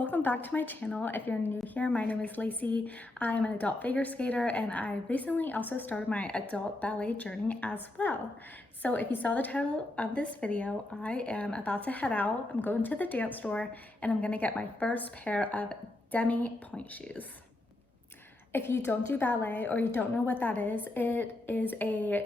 welcome back to my channel. If you're new here, my name is Lacey. I'm an adult figure skater and I recently also started my adult ballet journey as well. So if you saw the title of this video, I am about to head out. I'm going to the dance store and I'm gonna get my first pair of Demi pointe shoes. If you don't do ballet or you don't know what that is, it is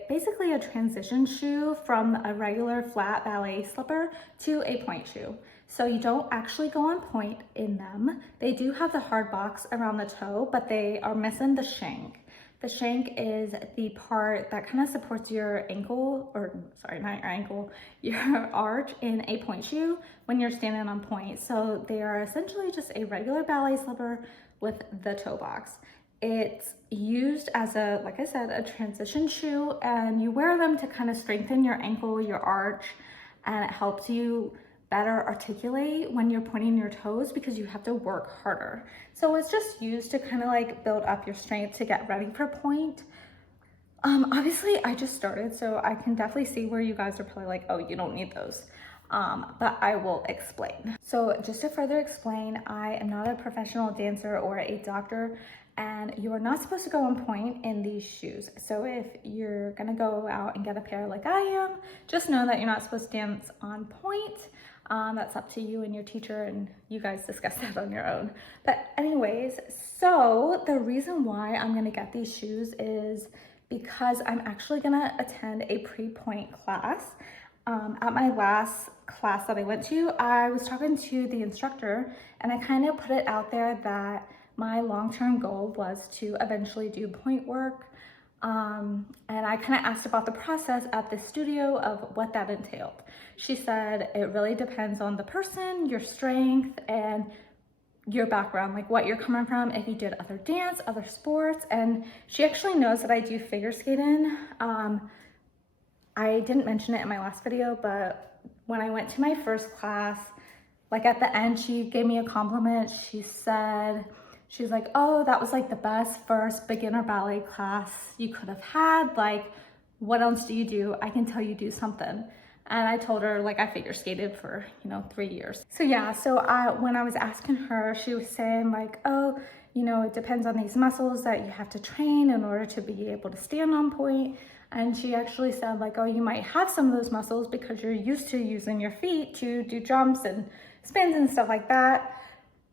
basically a transition shoe from a regular flat ballet slipper to a pointe shoe. So you don't actually go on pointe in them. They do have the hard box around the toe, but they are missing the shank. The shank is the part that kind of supports your ankle, or sorry, not your ankle, your arch in a pointe shoe when you're standing on pointe. So they are essentially just a regular ballet slipper with the toe box. It's used as like I said, a transition shoe, and you wear them to kind of strengthen your ankle, your arch, and it helps you better articulate when you're pointing your toes because you have to work harder. So it's just used to kind of like build up your strength to get ready for pointe. Obviously I just started, so I can definitely see where you guys are probably like, oh, you don't need those. But I will explain. So just to further explain, I am not a professional dancer or a doctor, and you are not supposed to go on pointe in these shoes. So if you're gonna go out and get a pair like I am, just know that you're not supposed to dance on pointe. That's up to you and your teacher, and you guys discuss that on your own. But anyways, so the reason why I'm gonna get these shoes is because I'm actually gonna attend a pre-pointe class. At my last class that I went to, I was talking to the instructor and I kind of put it out there that my long-term goal was to eventually do pointe work. And I kind of asked about the process at the studio of what that entailed. She said it really depends on the person, your strength, and your background, like what you're coming from, if you did other dance, other sports. And she actually knows that I do figure skating. I didn't mention it in my last video, but when I went to my first class, like at the end, she gave me a compliment. She's like, oh, that was like the best first beginner ballet class you could have had. Like, what else do you do? I can tell you do something. And I told her, like, I figure skated for, 3 years. So yeah, when I was asking her, she was saying like, oh, it depends on these muscles that you have to train in order to be able to stand on pointe. And she actually said like, oh, you might have some of those muscles because you're used to using your feet to do jumps and spins and stuff like that.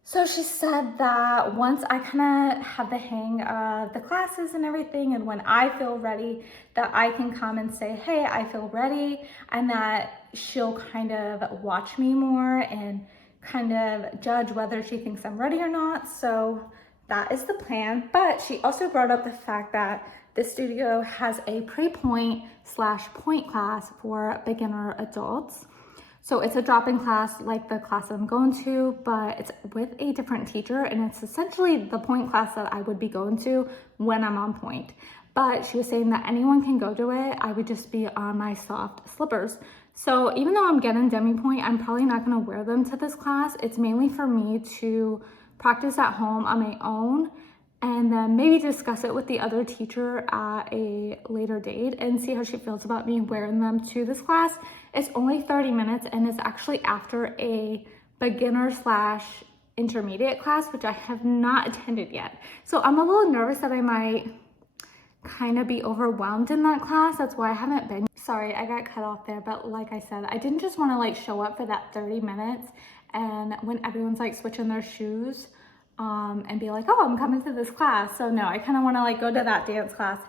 So she said that once I kind of have the hang of the classes and everything, and when I feel ready, that I can come and say, hey, I feel ready, and that she'll kind of watch me more and kind of judge whether she thinks I'm ready or not. So that is the plan. But she also brought up the fact that the studio has a pre-pointe / pointe class for beginner adults. So it's a drop-in class like the class I'm going to, but it's with a different teacher, and it's essentially the pointe class that I would be going to when I'm on pointe. But she was saying that anyone can go to it. I would just be on my soft slippers. So even though I'm getting demi pointe, I'm probably not gonna wear them to this class. It's mainly for me to practice at home on my own, and then maybe discuss it with the other teacher at a later date and see how she feels about me wearing them to this class. It's only 30 minutes and it's actually after a beginner / intermediate class, which I have not attended yet. So I'm a little nervous that I might kind of be overwhelmed in that class. That's why I haven't been. Sorry, I got cut off there, but like I said, I didn't just want to like show up for that 30 minutes and when everyone's like switching their shoes, and be like, oh, I'm coming to this class. So no, I kind of want to like go to that dance class,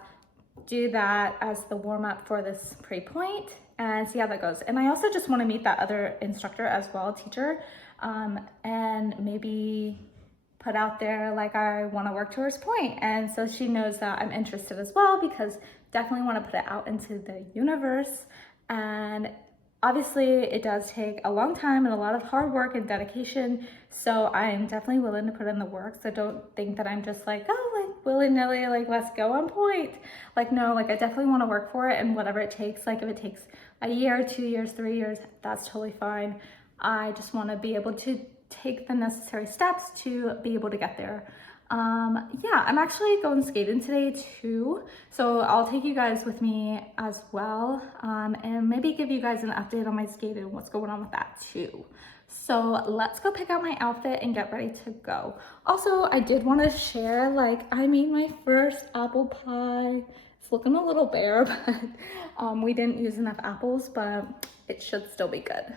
do that as the warm up for this pre-pointe and see how that goes. And I also just want to meet that other instructor as well, teacher, and maybe put out there like I want to work towards pointe. And so she knows that I'm interested as well, because definitely want to put it out into the universe. And obviously it does take a long time and a lot of hard work and dedication. So I'm definitely willing to put in the work. So don't think that I'm just like, oh, like willy-nilly, like let's go on pointe. Like no, like I definitely want to work for it, and whatever it takes, like if it takes a year, 2 years, 3 years, that's totally fine. I just want to be able to take the necessary steps to be able to get there. Yeah, I'm actually going skating today too, so I'll take you guys with me as well, and maybe give you guys an update on my skating and what's going on with that too. So let's go pick out my outfit and get ready to go. Also, I did want to share, like, I made my first apple pie. It's looking a little bare, but we didn't use enough apples, but it should still be good.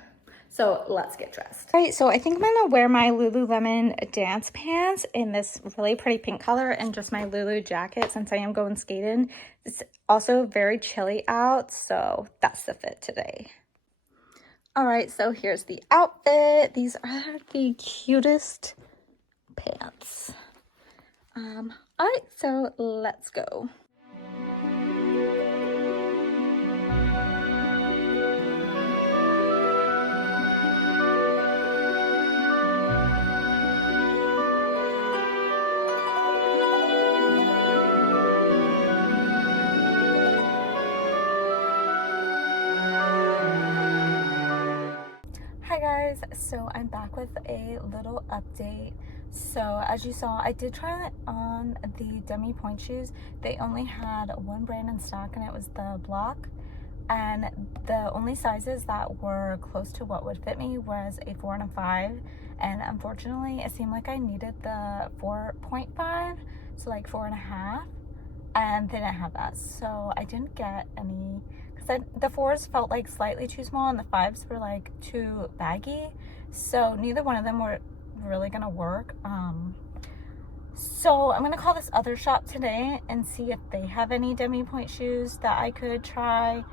So let's get dressed. All right, so I think I'm gonna wear my Lululemon dance pants in this really pretty pink color and just my Lulu jacket since I am going skating. It's also very chilly out, so that's the fit today. All right, so here's the outfit. These are the cutest pants. All right, so let's go. Hi guys, so I'm back with a little update. So as you saw, I did try on the Demi pointe shoes. They only had one brand in stock and it was the block. And the only sizes that were close to what would fit me was a 4 and a 5. And unfortunately, it seemed like I needed the 4.5, so like 4.5. And they didn't have that. So I didn't get any. The 4s felt like slightly too small and the 5s were like too baggy, so neither one of them were really gonna work. So I'm gonna call this other shop today and see if they have any Demi pointe shoes that I could try,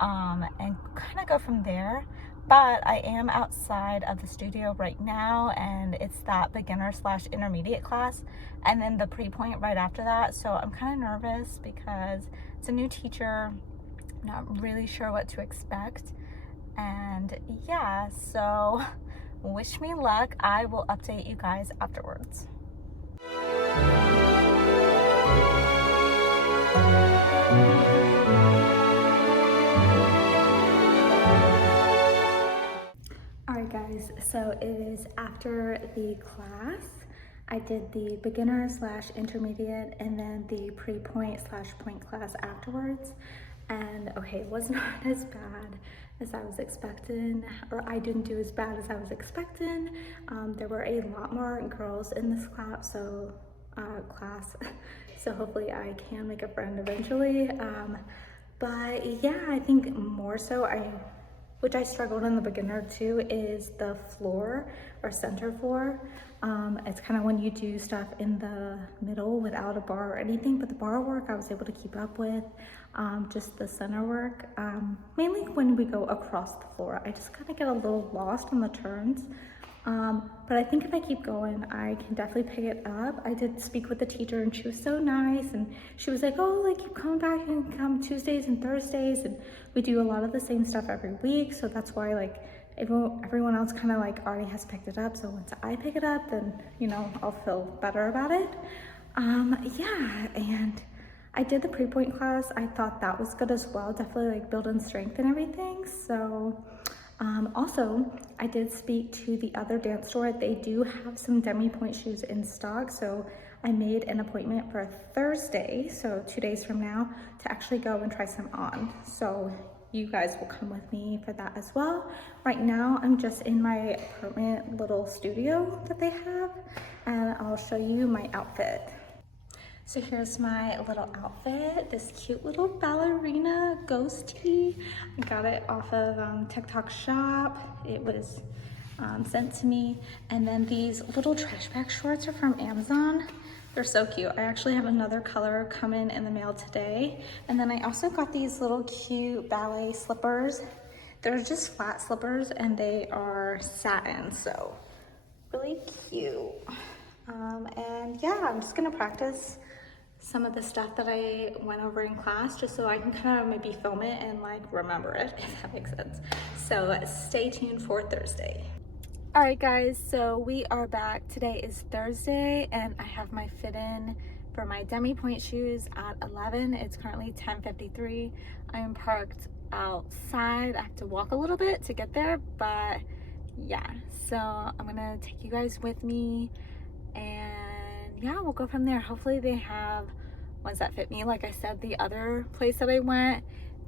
and kind of go from there. But I am outside of the studio right now and it's that beginner/intermediate class and then the pre-point right after that, so I'm kind of nervous because it's a new teacher. Not really sure what to expect, and yeah, so wish me luck. I will update you guys afterwards. Alright guys, so it is after the class. I did the beginner/intermediate and then the pre-point/point class afterwards. And okay, it was not as bad as I was expecting, or I didn't do as bad as I was expecting. There were a lot more girls in this class, so hopefully I can make a friend eventually. But yeah, I think more so which I struggled in the beginner too, is the floor or center floor. It's kind of when you do stuff in the middle without a bar or anything, but the bar work I was able to keep up with. Just the center work, mainly when we go across the floor, I just kind of get a little lost on the turns. But I think if I keep going, I can definitely pick it up. I did speak with the teacher and she was so nice, and she was like, oh, like, you come back and come Tuesdays and Thursdays, and we do a lot of the same stuff every week, so that's why like everyone else kind of like already has picked it up, so once I pick it up, then you know, I'll feel better about it. Yeah, and I did the pre-point class. I thought that was good as well, definitely like building strength and everything. So also, I did speak to the other dance store. They do have some Demi pointe shoes in stock, so I made an appointment for Thursday, so 2 days from now, to actually go and try some on. So you guys will come with me for that as well. Right now, I'm just in my apartment little studio that they have, and I'll show you my outfit. So here's my little outfit, this cute little ballerina ghost tee. I got it off of TikTok shop. It was sent to me. And then these little trash bag shorts are from Amazon. They're so cute. I actually have another color coming in the mail today. And then I also got these little cute ballet slippers. They're just flat slippers and they are satin, so really cute. And yeah, I'm just gonna practice some of the stuff that I went over in class just so I can kind of maybe film it and like remember it, if that makes sense. So stay tuned for Thursday. All right guys, so we are back. Today is Thursday and I have my fit in for my Demi pointe shoes at 11. It's currently 10:53. I am parked outside. I have to walk a little bit to get there, but yeah, so I'm gonna take you guys with me and yeah, we'll go from there. Hopefully they have ones that fit me. Like I said, the other place that I went,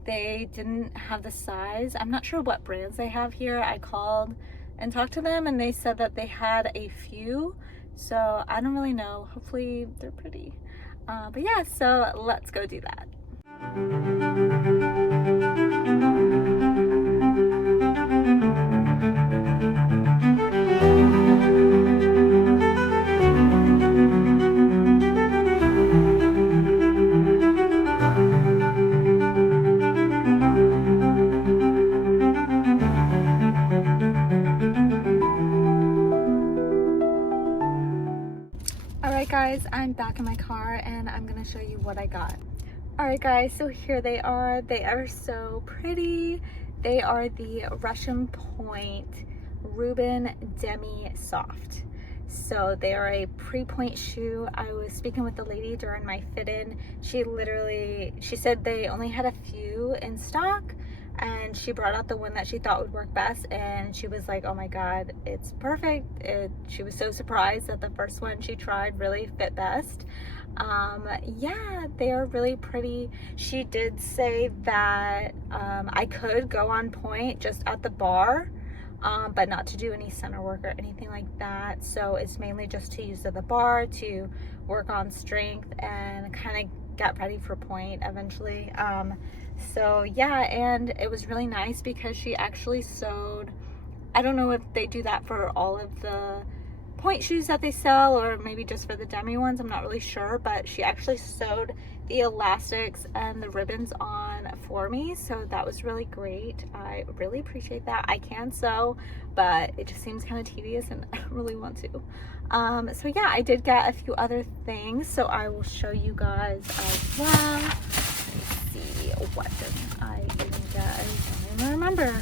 they didn't have the size. I'm not sure what brands they have here. I called and talked to them, and they said that they had a few, so I don't really know. Hopefully they're pretty. But yeah, so let's go do that. Alright guys, I'm back in my car and I'm gonna show you what I got. Alright guys, so here they are. They are so pretty. They are the Russian Point Reuben Demi Soft. So they are a Prepointe shoe. I was speaking with the lady during my fit-in. She said they only had a few in stock, and she brought out the one that she thought would work best, and she was like, oh my god, it's perfect. She was so surprised that the first one she tried really fit best. Yeah, they are really pretty. She did say that I could go on point just at the bar, but not to do any center work or anything like that. So it's mainly just to use at the bar to work on strength and kind of get ready for point eventually. So yeah, and it was really nice because she actually sewed, I don't know if they do that for all of the point shoes that they sell, or maybe just for the Demi ones, I'm not really sure, but she actually sewed the elastics and the ribbons on for me, so that was really great. I really appreciate that. I can sew, but it just seems kind of tedious and I don't really want to. So yeah, I did get a few other things, so I will show you guys as well. Let's see, what did I even get? I don't even remember.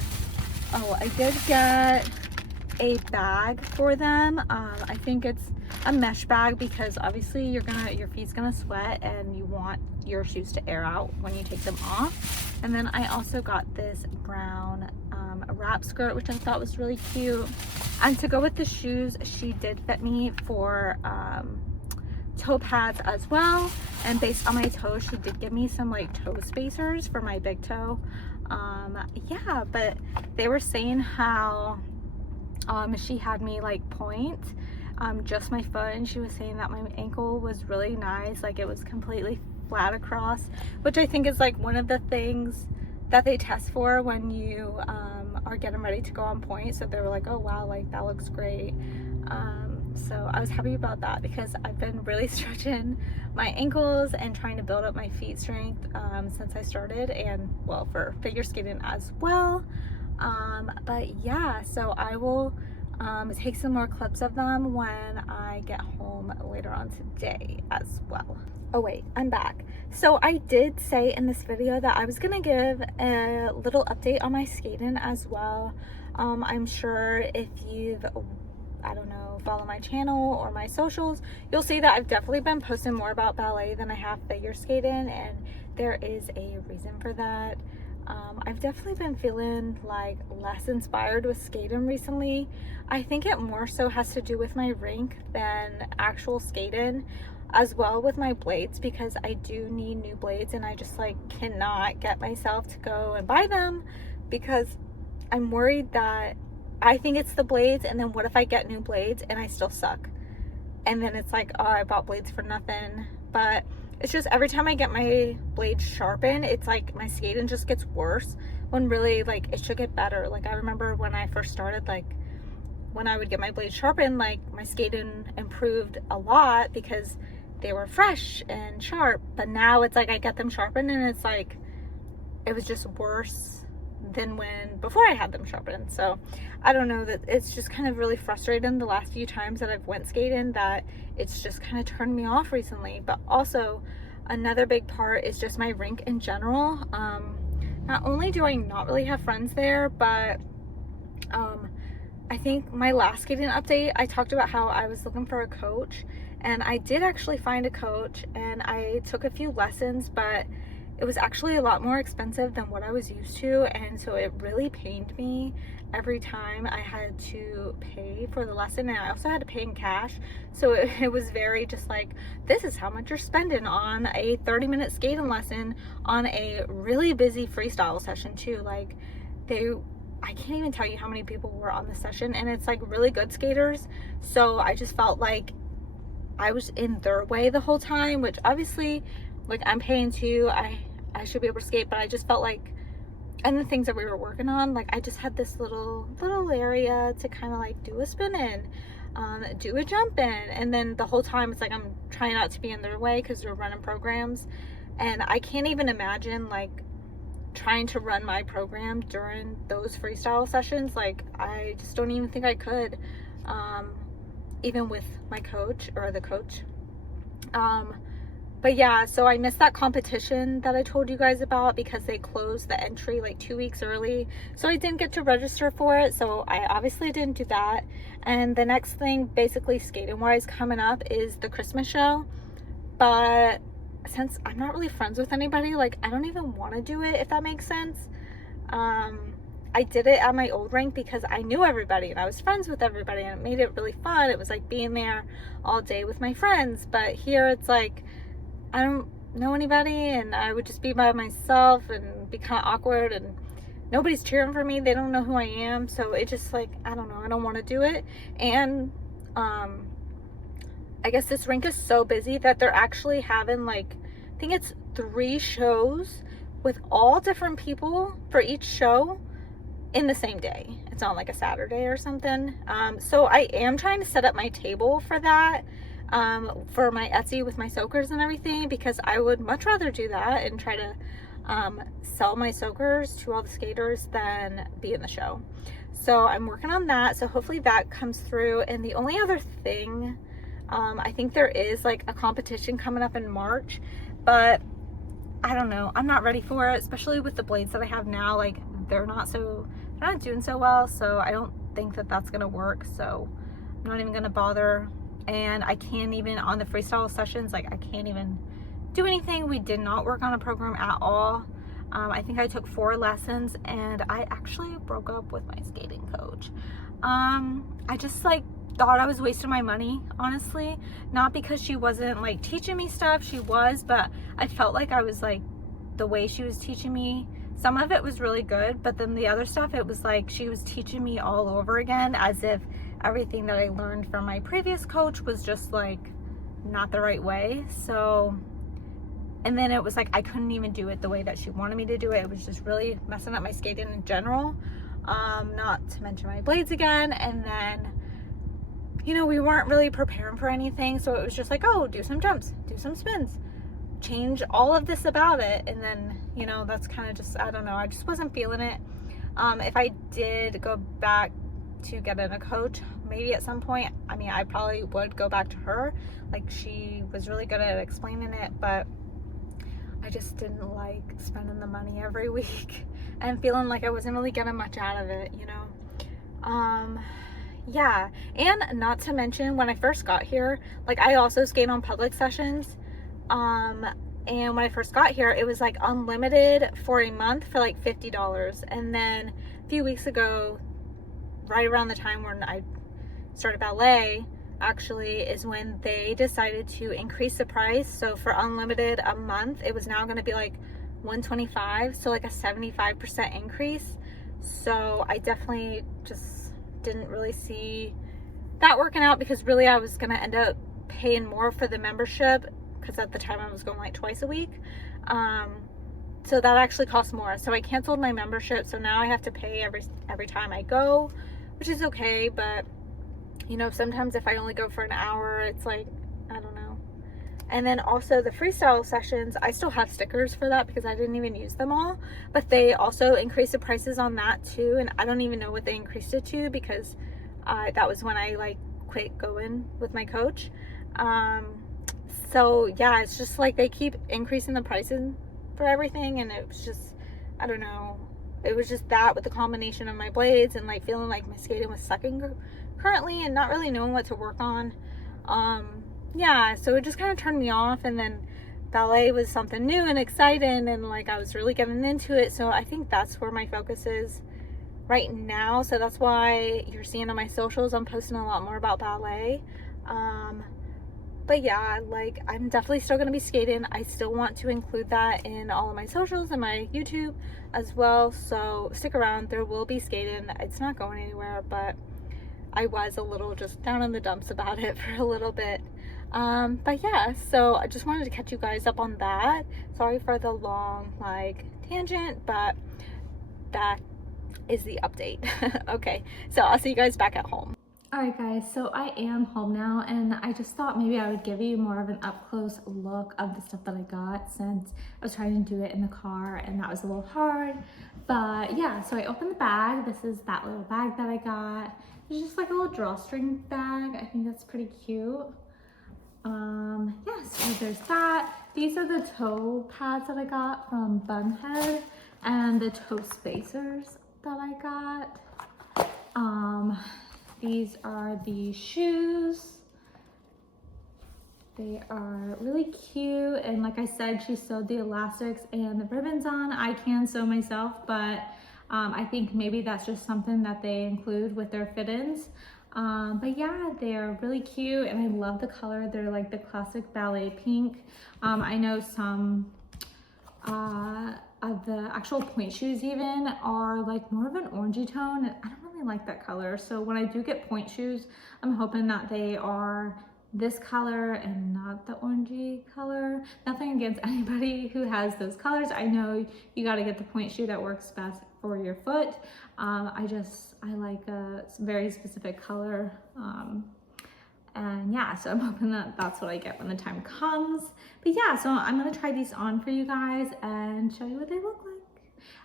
Oh, I did get a bag for them. I think it's a mesh bag because obviously your feet's gonna sweat and you want your shoes to air out when you take them off. And then I also got this brown wrap skirt, which I thought was really cute. And to go with the shoes, she did fit me for toe pads as well, and based on my toes, she did give me some like toe spacers for my big toe. Yeah, but they were saying how she had me like point just my foot, and she was saying that my ankle was really nice, like it was completely flat across, which I think is like one of the things that they test for when you are getting ready to go on point. So they were like, oh wow, like that looks great. So I was happy about that because I've been really stretching my ankles and trying to build up my feet strength since I started, and well, for figure skating as well. But yeah, so I will take some more clips of them when I get home later on today as well. Oh wait, I'm back. So I did say in this video that I was gonna give a little update on my skating as well. I'm sure if you've, I don't know, follow my channel or my socials, you'll see that I've definitely been posting more about ballet than I have figure skating, and there is a reason for that. I've definitely been feeling like less inspired with skating recently. I think it more so has to do with my rink than actual skating, as well with my blades, because I do need new blades and I just like cannot get myself to go and buy them because I'm worried that I think it's the blades, and then what if I get new blades and I still suck, and then it's like, oh, I bought blades for nothing. But it's just every time I get my blades sharpened, it's like my skating just gets worse when really like it should get better. Like I remember when I first started, like when I would get my blades sharpened, like my skating improved a lot because they were fresh and sharp. But now it's like I get them sharpened and it's like it was just worse than when before I had them sharpened. So I don't know, that it's just kind of really frustrating the last few times that I've went skating, that it's just kind of turned me off recently. But also another big part is just my rink in general. Not only do I not really have friends there, but I think my last skating update I talked about how I was looking for a coach, and I did actually find a coach and I took a few lessons, but it was actually a lot more expensive than what I was used to, and so it really pained me every time I had to pay for the lesson, and I also had to pay in cash. So it was very just like, this is how much you're spending on a 30-minute skating lesson on a really busy freestyle session too. Like I can't even tell you how many people were on the session, and it's like really good skaters. So I just felt like I was in their way the whole time, which obviously, like, I'm paying too. I should be able to skate, but I just felt like, and the things that we were working on, like I just had this little area to kind of like do a spin in, do a jump in, and then the whole time it's like I'm trying not to be in their way because they're running programs, and I can't even imagine like trying to run my program during those freestyle sessions. Like I just don't even think I could, even with my coach or the coach. But yeah, so I missed that competition that I told you guys about because they closed the entry like 2 weeks early. So I didn't get to register for it. So I obviously didn't do that. And the next thing basically skating wise coming up is the Christmas show. But since I'm not really friends with anybody, like I don't even want to do it, if that makes sense. I did it at my old rink because I knew everybody and I was friends with everybody, and it made it really fun. It was like being there all day with my friends. But here it's like I don't know anybody, and I would just be by myself and be kind of awkward, and nobody's cheering for me. They don't know who I am. So it just like, I don't know, I don't want to do it. And I guess this rink is so busy that they're actually having like, I think it's 3 shows with all different people for each show in the same day. It's on like a Saturday or something. So I am trying to set up my table for that, for my Etsy with my soakers and everything, because I would much rather do that and try to sell my soakers to all the skaters than be in the show. So I'm working on that. So hopefully that comes through. And the only other thing, I think there is like a competition coming up in March, but I don't know, I'm not ready for it, especially with the blades that I have now. Like they're not doing so well, so I don't think that that's gonna work. So I'm not even gonna bother. And I can't even, on the freestyle sessions, like I can't even do anything. We did not work on a program at all. I think I took 4 lessons, and I actually broke up with my skating coach. I just like thought I was wasting my money, honestly. Not because she wasn't like teaching me stuff, she was, but I felt like I was like, the way she was teaching me, some of it was really good, but then the other stuff, it was like she was teaching me all over again, as if everything that I learned from my previous coach was just like not the right way. So, and then it was like I couldn't even do it the way that she wanted me to do it. It was just really messing up my skating in general, not to mention my blades again. And then, you know, we weren't really preparing for anything, so it was just like, oh, do some jumps, do some spins, change all of this about it. And then, you know, that's kind of just, I don't know, I just wasn't feeling it. If I did go back to getting a coach, maybe at some point, I mean, I probably would go back to her. Like she was really good at explaining it, but I just didn't like spending the money every week and feeling like I wasn't really getting much out of it, you know. Yeah, and not to mention, when I first got here, like I also skate on public sessions, and when I first got here, it was like unlimited for a month for like $50. And then a few weeks ago, right around the time when I started ballet, actually, is when they decided to increase the price. So for unlimited a month, it was now going to be like $125, so like a 75% increase. So I definitely just didn't really see that working out, because really I was going to end up paying more for the membership, because at the time I was going like twice a week. So that actually cost more. So I canceled my membership, so now I have to pay every time I go, which is okay. But you know, sometimes if I only go for an hour, it's like, I don't know. And then also the freestyle sessions, I still have stickers for that because I didn't even use them all, but they also increased the prices on that too. And I don't even know what they increased it to, because that was when I like quit going with my coach. So yeah, it's just like they keep increasing the prices for everything, and it was just, I don't know, it was just that with the combination of my blades and like feeling like my skating was sucking currently and not really knowing what to work on. Yeah, so it just kind of turned me off. And then ballet was something new and exciting, and like I was really getting into it. So I think that's where my focus is right now. So that's why you're seeing on my socials I'm posting a lot more about ballet. But yeah, like I'm definitely still gonna be skating. I still want to include that in all of my socials and my YouTube as well. So stick around, there will be skating. It's not going anywhere, but I was a little just down in the dumps about it for a little bit. But yeah, so I just wanted to catch you guys up on that. Sorry for the long like tangent, but that is the update. Okay, so I'll see you guys back at home. Alright guys, so I am home now, and I just thought maybe I would give you more of an up-close look of the stuff that I got, since I was trying to do it in the car and that was a little hard. But yeah, so I opened the bag. This is that little bag that I got. It's just like a little drawstring bag. I think that's pretty cute. Yeah, so there's that. These are the toe pads that I got from Bunhead, and the toe spacers that I got. These are the shoes. They are really cute, and like I said, she sewed the elastics and the ribbons on. I can sew myself, but I think maybe that's just something that they include with their fit-ins. But yeah, they're really cute, and I love the color. They're like the classic ballet pink. I know some of the actual pointe shoes even are like more of an orangey tone, and I don't really like that color. So when I do get pointe shoes, I'm hoping that they are this color and not the orangey color. Nothing against anybody who has those colors. I know you got to get the pointe shoe that works best for your foot. I like a very specific color. And yeah, so I'm hoping that that's what I get when the time comes. But yeah, so I'm gonna try these on for you guys and show you what they look like.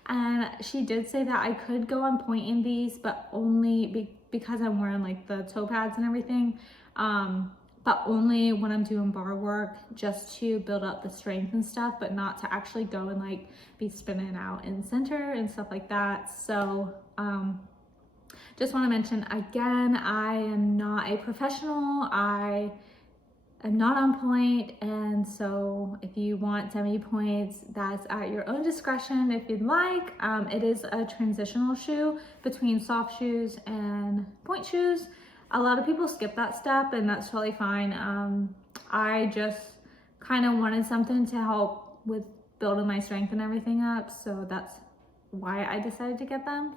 And she did say that I could go on point in these, but only because I'm wearing like the toe pads and everything. But only when I'm doing bar work, just to build up the strength and stuff, but not to actually go and like be spinning out in center and stuff like that. So just want to mention again, I am not a professional. I am not on point, and so if you want Demi points, that's at your own discretion if you'd like. It is a transitional shoe between soft shoes and point shoes. A lot of people skip that step, and that's totally fine. I just kind of wanted something to help with building my strength and everything up, so that's why I decided to get them.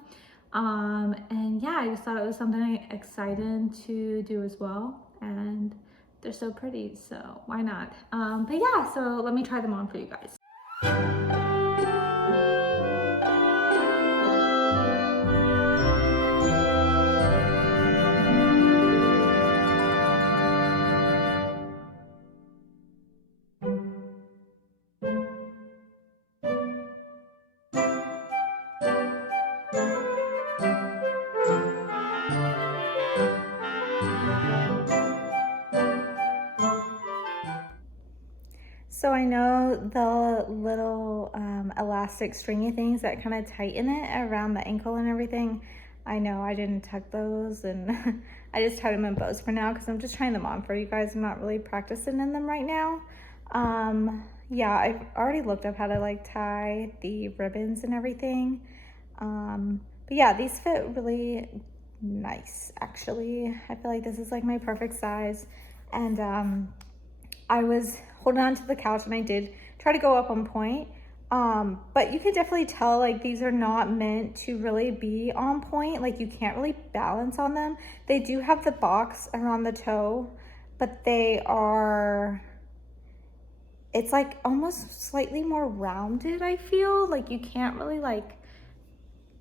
And yeah, I just thought it was something exciting to do as well, and they're so pretty, so why not? But yeah, so let me try them on for you guys. So I know the little elastic stringy things that kind of tighten it around the ankle and everything. I know I didn't tuck those, and I just tied them in bows for now because I'm just trying them on for you guys. I'm not really practicing in them right now. Yeah, I've already looked up how to like tie the ribbons and everything. But yeah, these fit really nice actually. I feel like this is like my perfect size, and I was holding on to the couch and I did try to go up on point, but you can definitely tell like these are not meant to really be on point. Like you can't really balance on them. They do have the box around the toe, but they are, it's like almost slightly more rounded. I feel like you can't really like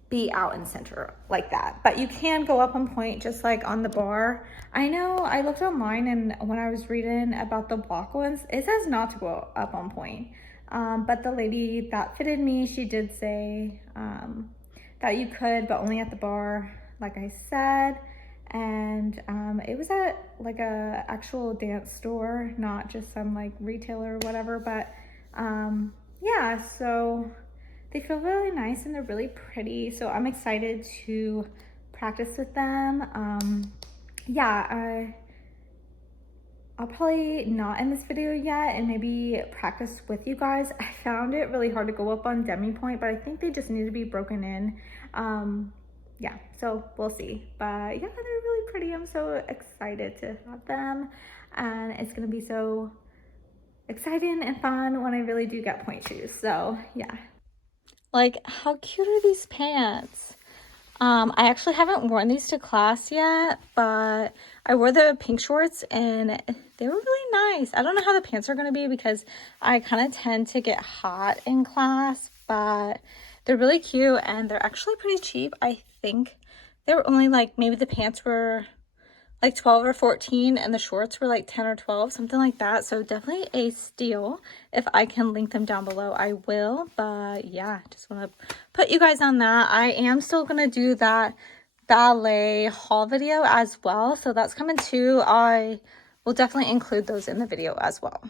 be out in center like that, but you can go up on point just like on the bar. I know I looked online, and when I was reading about the block ones, it says not to go up on point, but the lady that fitted me, she did say that you could, but only at the bar like I said. And it was at like a actual dance store, not just some like retailer or whatever. But yeah, so they feel really nice and they're really pretty, so I'm excited to practice with them. Yeah, I'll probably not end this video yet and maybe practice with you guys. I found it really hard to go up on Demi point, but I think they just need to be broken in. yeah, so we'll see. But yeah, they're really pretty. I'm so excited to have them, and it's gonna be so exciting and fun when I really do get point shoes. So yeah. Like, how cute are these pants? I actually haven't worn these to class yet, but I wore the pink shorts and they were really nice. I don't know how the pants are going to be because I kind of tend to get hot in class, but they're really cute and they're actually pretty cheap. I think they were only like, maybe the pants were like 12 or 14 and the shorts were like 10 or 12, something like that. So definitely a steal. If I can link them down below, I will. But yeah, just want to put you guys on that. I am still going to do that ballet haul video as well. So that's coming too. I will definitely include those in the video as well.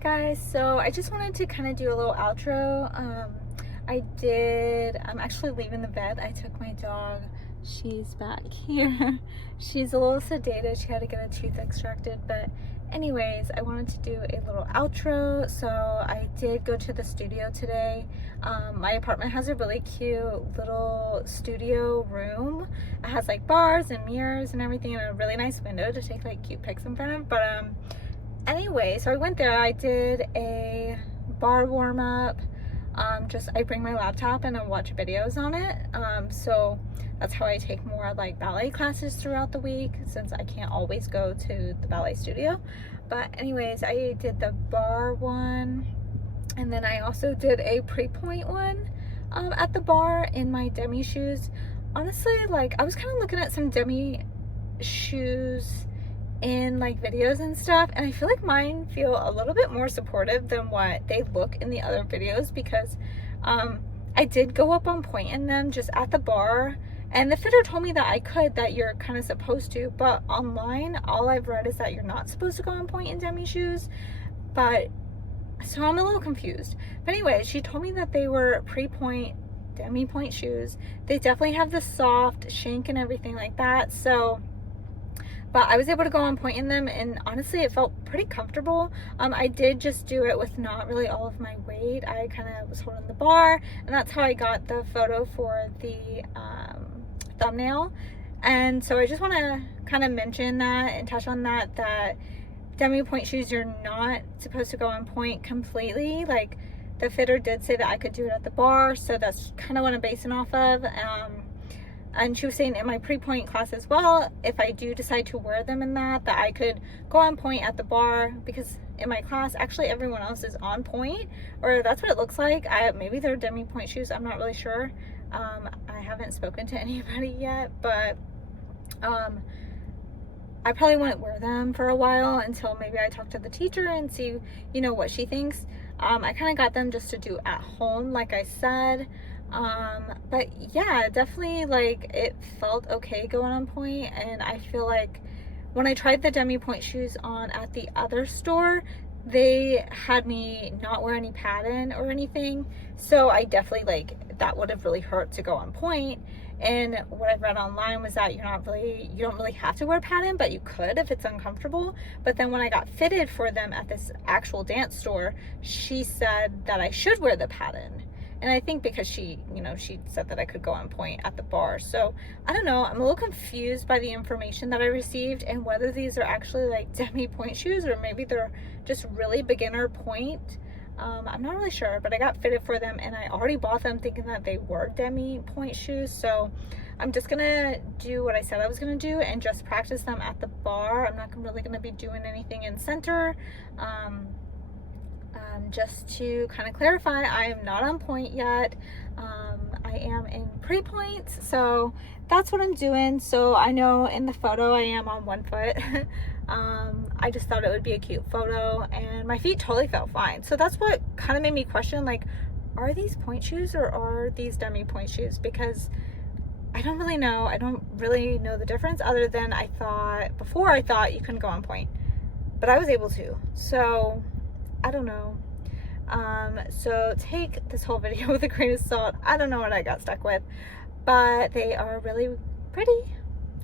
guys, so I just wanted to kind of do a little outro. I'm actually leaving the vet. I took my dog, she's back here. She's a little sedated, she had to get a tooth extracted, but anyways, I wanted to do a little outro. So I did go to the studio today. My apartment has a really cute little studio room. It has like bars and mirrors and everything, and a really nice window to take like cute pics in front of. But anyway, so I went there. I did a bar warm-up. I bring my laptop and I watch videos on it. So that's how I take more like ballet classes throughout the week, since I can't always go to the ballet studio. But anyways, I did the bar one, and then I also did a Prepointe one at the bar in my Demi shoes. Honestly, like, I was kind of looking at some Demi shoes in like videos and stuff, and I feel like mine feel a little bit more supportive than what they look in the other videos, because I did go up on point in them just at the bar, and the fitter told me that you're kind of supposed to, but online all I've read is that you're not supposed to go on point in Demi shoes. But so I'm a little confused. But anyway, she told me that they were Prepointe Demi point shoes. They definitely have the soft shank and everything like that. So but I was able to go on point in them, and honestly it felt pretty comfortable. I did just do it with not really all of my weight. I kind of was holding the bar, and that's how I got the photo for the thumbnail. And so I just want to kind of mention that and touch on that Demi point shoes, you're not supposed to go on point completely. Like, the fitter did say that I could do it at the bar, so that's kind of what I'm basing off of. And she was saying in my Prepointe class as well, if I do decide to wear them in that I could go on point at the bar, because in my class actually everyone else is on point, or that's what it looks like. Maybe they're Demi point shoes, I'm not really sure. I haven't spoken to anybody yet, but I probably wouldn't wear them for a while until maybe I talk to the teacher and see, you know, what she thinks. I kind of got them just to do at home, like I said. But yeah, definitely, like, it felt okay going on point, and I feel like when I tried the Demi point shoes on at the other store, they had me not wear any padding or anything, so I definitely, like, that would have really hurt to go on point. And what I read online was that you don't really have to wear padding, but you could if it's uncomfortable. But then when I got fitted for them at this actual dance store, she said that I should wear the padding. And I think because she said that I could go on point at the bar. So I don't know, I'm a little confused by the information that I received, and whether these are actually like Demi point shoes or maybe they're just really beginner point. I'm not really sure, but I got fitted for them, and I already bought them thinking that they were Demi point shoes. So I'm just gonna do what I said I was gonna do and just practice them at the bar. I'm not really gonna be doing anything in center. Just to kind of clarify, I am not on point yet. I am in Prepointe, so that's what I'm doing. So I know in the photo I am on one foot. I just thought it would be a cute photo, and my feet totally felt fine. So that's what kind of made me question, like, are these point shoes or are these Demi point shoes? Because I don't really know. I don't really know the difference, other than before I thought you couldn't go on point, but I was able to. So I don't know. So take this whole video with a grain of salt. I don't know what I got stuck with, but they are really pretty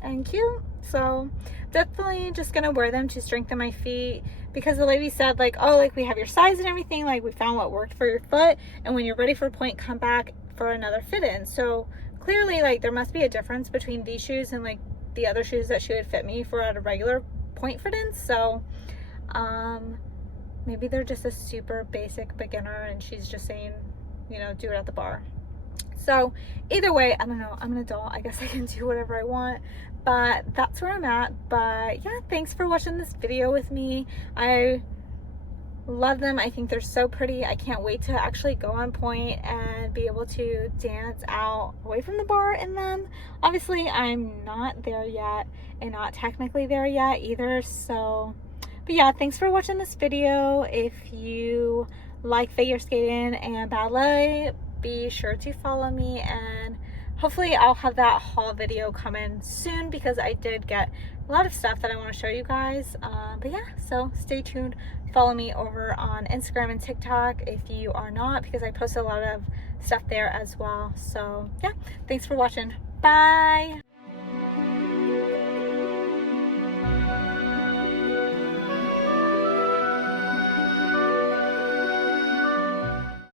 and cute. So definitely just gonna wear them to strengthen my feet, because the lady said, like, oh, like, we have your size and everything, like, we found what worked for your foot, and when you're ready for point, come back for another fit in. So clearly, like, there must be a difference between these shoes and like the other shoes that she would fit me for at a regular point fit in. So maybe they're just a super basic beginner, and she's just saying, you know, do it at the bar. So either way, I don't know, I'm an adult, I guess I can do whatever I want, but that's where I'm at. But yeah, thanks for watching this video with me. I love them. I think they're so pretty. I can't wait to actually go on point and be able to dance out away from the bar in them. Obviously, I'm not there yet, and not technically there yet either. So but yeah, thanks for watching this video. If you like figure skating and ballet, be sure to follow me and hopefully I'll have that haul video come in soon because I did get a lot of stuff that I want to show you guys. But yeah, so stay tuned. Follow me over on Instagram and TikTok if you are not, because I post a lot of stuff there as well. So yeah, thanks for watching. Bye.